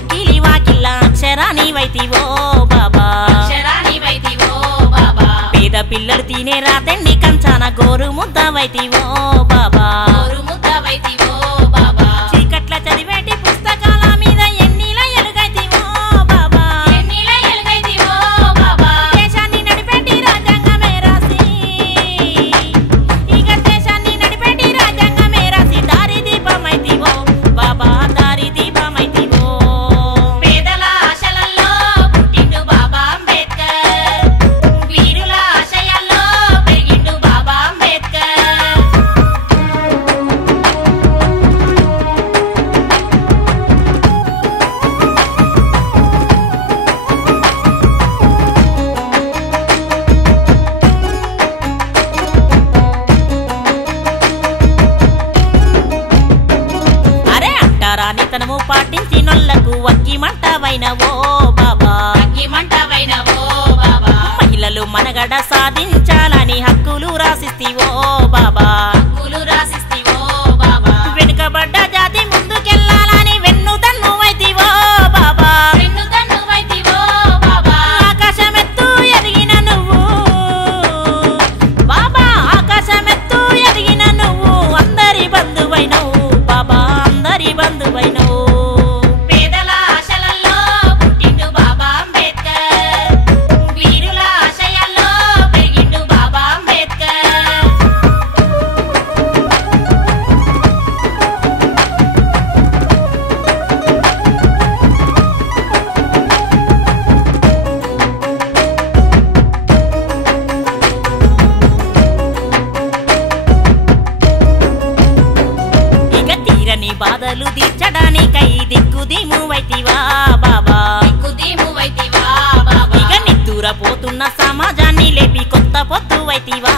అక్కిలి వాకిల్ల అక్షరాని వైతివో బాబా పేద పిల్లలు తినే రాతండి కంచాన గోరు ముద్ద వైతివో బాబా చీకట్ల చదివేటి పుస్తకాల మీద ఎన్నిల ఎలుగైతివో బాబా దేశాన్ని నడిపేటి రాజ్యాంగమే రాసి ఇక దేశాన్ని నడిపేటి రాజ్యాంగమే రాసి దారి దీపమైతివో బాబా దారి దీపమైతివో పేదల ఆశలల్లో పుట్టిండు బాబా అంబేద్కర్ వీరుల ఆశయాల్లో పెరిగిండు బాబా అంబేద్కర్ అరే అంటారాని తనము పాటించి నొల్లకు వక్కి మంటవైనవో బాబా అగ్గిమంటవైనవో బాబా మహిళలు మనగడ సాధించాలని హక్కులు రాసిస్తివో బాబా హక్కులు రాసిస్తివో బాబా వెనుకబడ్డ జాతి ముందుకెళ్ళాలని వెన్నుదన్ను వైతివో బాబా వెన్నుదన్నువైతివో బాబా ఆకాశమెత్తు ఎదిగిన నువ్వు బాబా ఆకాశమెత్తు ఎదిగిన నువ్వు అందరి బంధువైనవు బాబా అందరి బంధువైనవు పేదల ఆశలల్లో పుట్టిండు బాబా అంబేద్కర్ వీరుల ఆశయాల్లో పెరిగిండు బాబా అంబేద్కర్ ఇక తీరని బాధలు తీర్చడానికై దిక్కుదిమువైతివా బాబా దిక్కుదీమువైతివా బాబా ఇక నిద్దురపోతున్న సమాజాన్ని లేపి కొత్త పొద్దువైతివా